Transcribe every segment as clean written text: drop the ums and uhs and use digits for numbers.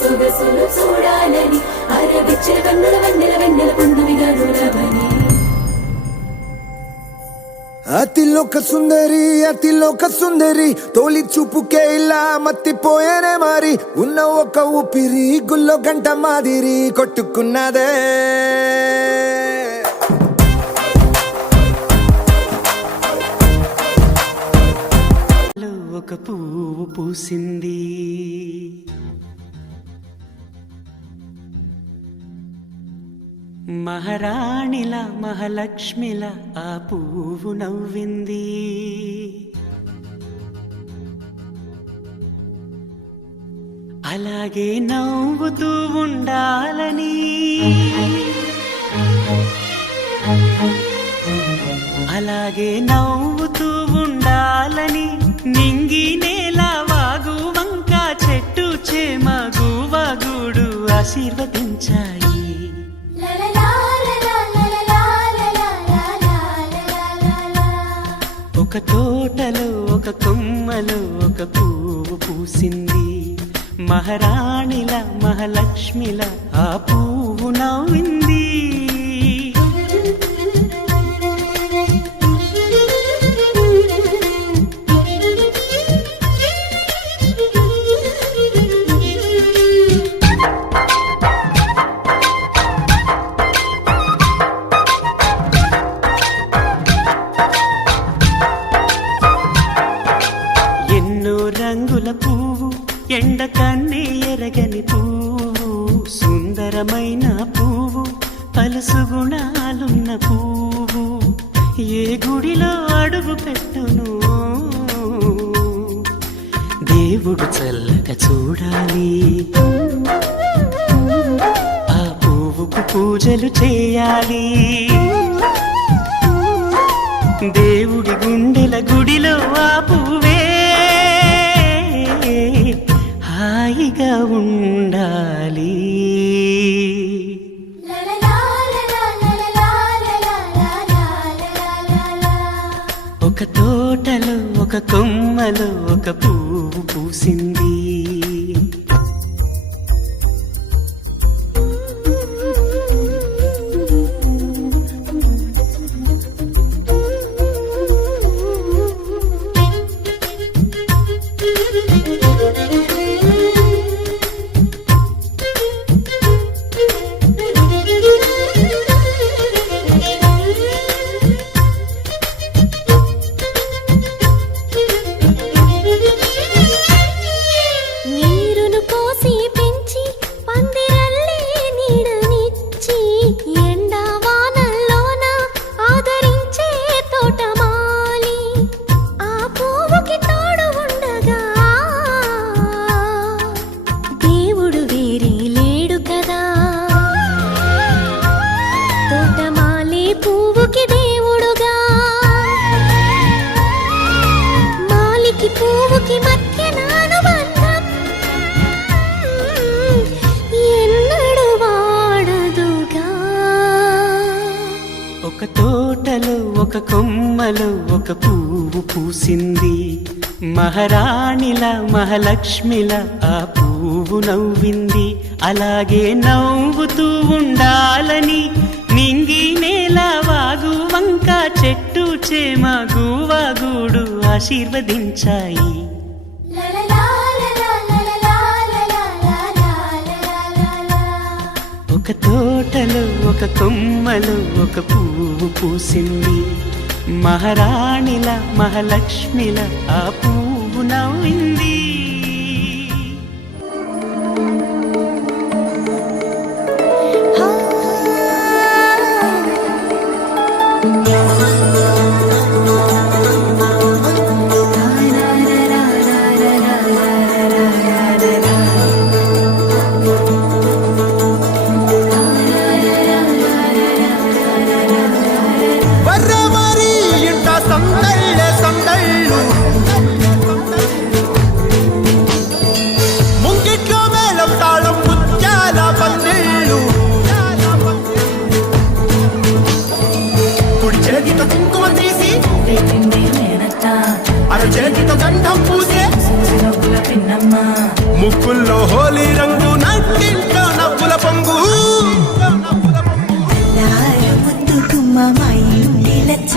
సొగసులు చూడాలని అరవిచ్చల కన్నుల వెన్నెల వెన్నెల పున్నమిగా నురవని అతిలోక సుందరి తోలి చూపుకే ఇలా మత్తిపోయేనే మారి ఉన్న ఒక ఊపిరి గుల్లో గంట మాదిరి కొట్టుకున్నదే ఒక పువ్వు పూసింది మహారాణిల మహాలక్ష్మిల ఆ పువ్వు నవ్వింది అలాగే నవ్వుతూ ఉండాలని అలాగే నవ్వుతూ ఉండాలని నింగి నేల వాగు వంక చెట్టు చేమ గువగుడు ఆశీర్వదించాయి ఒక తోటలో ఒక కొమ్మలో ఒక పువ్వు పూసింది మహారాణిల మహాలక్ష్మిల ఆ పువ్వు నవ్వింది రంగుల పువ్వు ఎండ కన్నే ఎరగని పువ్వు సుందరమైన పువ్వు పలుసు గుణాలున్న పువ్వు ఏ గుడిలో అడుగు పెట్టును దేవుడు చల్లగా చూడాలి ఆ పువ్వుకు పూజలు చేయాలి దేవుడి గుండెల గుడిలో ఆ పువ్వే హాయిగా ఉండాలి ఒక తోటలో ఒక కొమ్మలో ఒక పువ్వు పూసింది ఒక తోటలో ఒక కొమ్మలో ఒక పువ్వు పూసింది మహారాణిల మహాలక్ష్మిల ఆ పువ్వు నవ్వింది అలాగే నవ్వుతూ ఉండాలని నింగి నేల వాగు వంక చెట్టు చేమ గువగుడు ఆశీర్వదించాయి ఒక తోటలో ఒక కొమ్మలో ఒక పువ్వు పూసింది మహారాణిల మహాలక్ష్మిల ఆ పువ్వు నవ్వింది ముక్కుల్లో హోలీ రంగు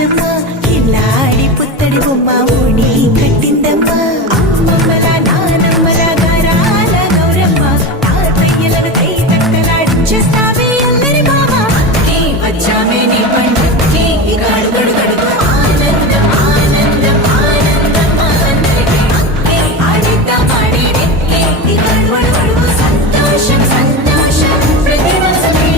లచ్చమ్మ కిల్లాడి పుత్తడి బొమ్మ ఓణి కట్టిందమ్మ అమ్మమ్మల నానమ్మల గారాల గౌరమ్మ తాతయ్యలను తై తట్టలాడించేస్తావే అల్లరి మామ అక్కి వచ్చామే నీ పండక్కి ఇక అడుగడుగడుగు ఆనందం ఆనందం ఆనందం అందరికీ అక్కి ఆడిద్దాం ఆడేడెక్కి ఇక అడుగడుగడుగు సంతోషం సంతోషం ప్రతి వసమే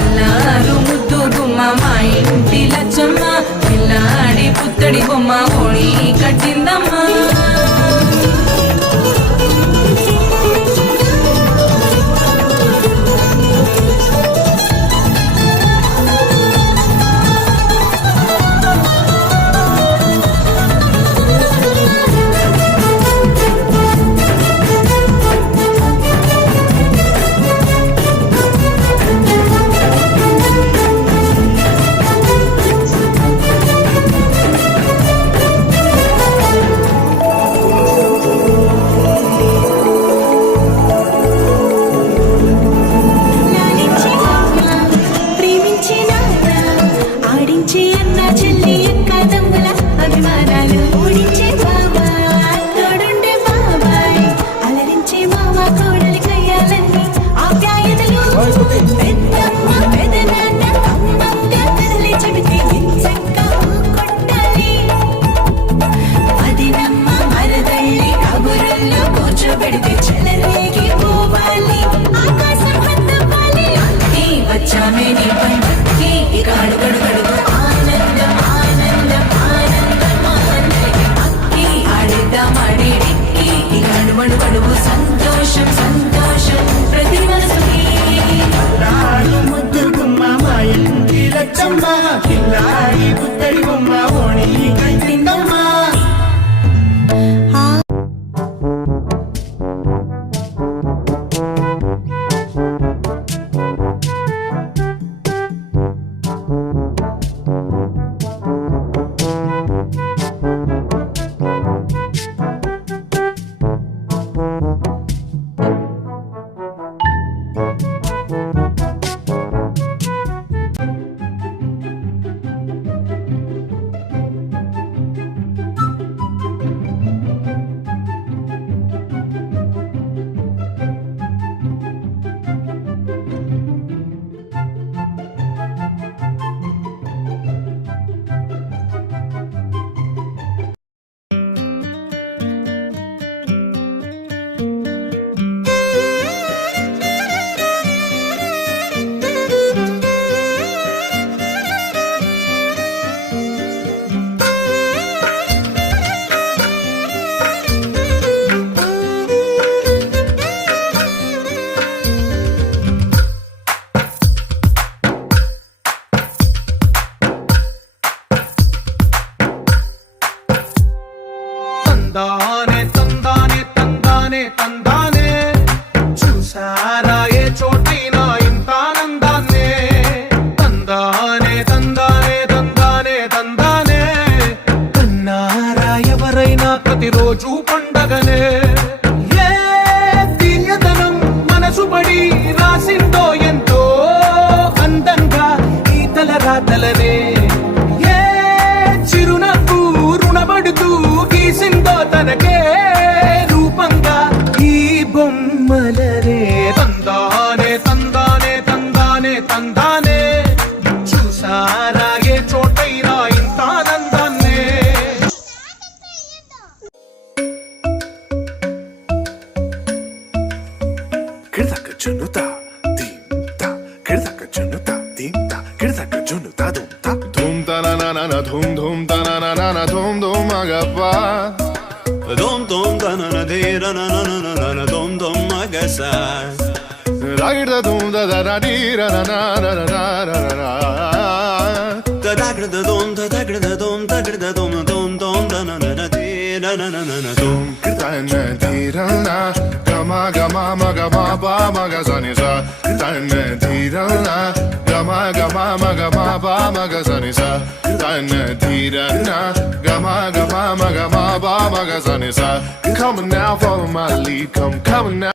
అల్లారు ముద్దు గుమ్మ మా ఇంటి లచ్చమ్మ పిల్లాడి పుత్తడి బొమ్మ ఓణి కట్టిందమ్మా లాలించి మామ ప్రేమించి నాన్న ఆడించి అన్న చెల్లి అక్క తమ్ముల అభిమానాలు ఓడించే బావ తోడుండే బాబాయ్ అలరించే మామ కోడలి కయ్యాలన్నీ ఆప్యాయతలు పెద్దమ్మ పెదనాన్న అమ్మంగా కదలి చెబితే ఎంచక్కా కొట్టాలి అదినమ్మ మరదళ్ళి కబురుల్లో కూర్చోబెడితే చెలరేగి పోవాలి ఆకాశం పెద్దవ్వాలి అక్కి వచ్చామే నీ పండక్కి ఇక అడుగడుగడుగు ఆనందం ఆనందం ఆనందం అందరికీ అక్కి ఆడిద్దాం ఆడేడెక్కి ఇక అడుగడుగడుగు సంతోషం సంతోషం ప్రతి మనసుకి నాడు ముద్దు గుమ్మ మా ఇంటి లచ్చమ్మ కిల్లాడి పుత్తడి బొమ్మ ఓణి కట్టిందమ్మా తందానే తందానే తందానే తందానే చూసారా ఏ చోటైనా ఇంత ఆనందాన్నే తందానే తందానే తందానే తందానే కన్నారా ఎవరైనా ప్రతిరోజు పండగనే ఏ తీయదనం మనసు పడి రాసిందో ఎంతో అందంగా ఈ తలరాతలనే ఏ చిరునవ్వు రుణపడుతూ గీసిందో తనకే రూపంగా ఈ బొమ్మలనే తందానే తందానే తందానే తందానే చూసారా ఏ చోటైనా ఇంత ఆనందాన్నే కిడతక జునుతా దీంతా కిడతక జునుతా దీంతా కిడతక జునుతా దుంతా ధూమ్ తనననన ధూమ్ ధూమ్ తనననన ధూమ్ ధూమ్ మగపా Dom dom da na na de ra na na na na na dom dom magasa. రాగిడ Dhoom the the ర డి ర ర న ర ర ర ర ర ర Da da gra da dom da da gra da dom da gra da dom dom dom da na na na de ra na na na na dom. కిడతన ధీరన గమ గమ మగ మప మగ సని స కిడతన ధీరన గమ గమ మగ మప మగ సని స కిడతన ధీరన గమ గమ మగ మప మగ సని స Come on now, follow my lead. Come on now.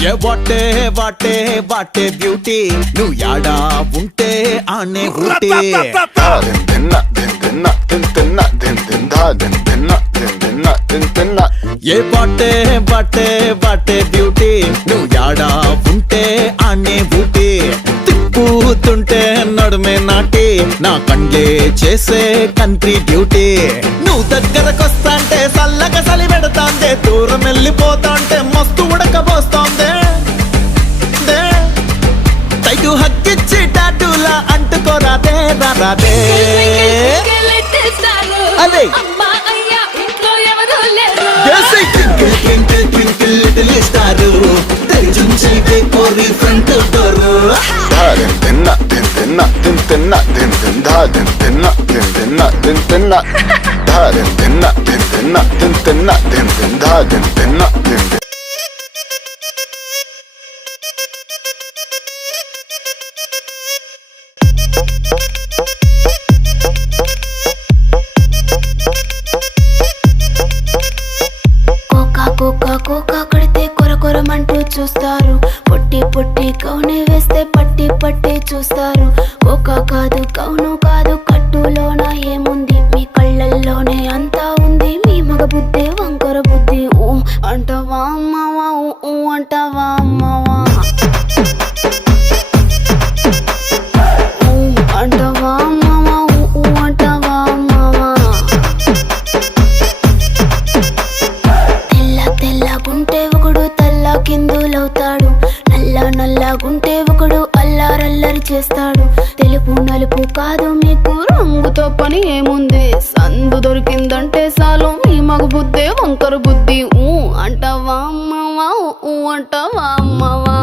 A what a what a what a beauty నువ్వు యాడా ఉంటే ఆనే ఊటీ ఏ వాటే వాటే వాటే బ్యూటీ నువ్వు యాడా ఉంటే ఆనే ఊటీ తిప్పుతుంటే నడుమే నాటి నా కండ్లే చేసే కంట్రీ డ్యూటీ నువ్వు దగ్గరకొస్తాంటే సల్లగా సలి పెడతాందే దూరం వెళ్ళిపోతాంటే మస్తు ఉడకబోస్తోందే తైటు హక్కిచ్చి టాటూలా అంటుకోరాదే రాదే అదే ట్వింకిల్ లిటిల్ స్టార్ తెరిచుంచి కోరి ఫ్రంట్ డోర్ కోకా కడితే కొరకొరమంటూ చూస్తారు పొట్టి పొట్టి కౌనే వేస్తే పట్టి పట్టి చూస్తారు కోకా కాదు కౌను కాదు కట్టులోన ఏముంది మీ కళ్ళల్లోనే అంతా ఉంది మీ మగ బుద్ధి వంకర బుద్ధి ఊ అంటవా అమ్మవా ఊ అంటవా అమ్మవా అంటవా అమ్మవా ఊ అంటవా అమ్మవా తెల్లగుంటే ఒకడు తల్ల కిందులవుతాడు నల్లగుంటే ఒకడు అల్లారల్లరి చేస్తాడు తెలుపు నలుపు కాదు మీకు రంగుతో పని ఏముంది సందు దొరికిందంటే చాలు మీ మగ బుద్ధి వంకర బుద్ధి ఊ అంటవా అమ్మవా ఊ అంటవా అమ్మవా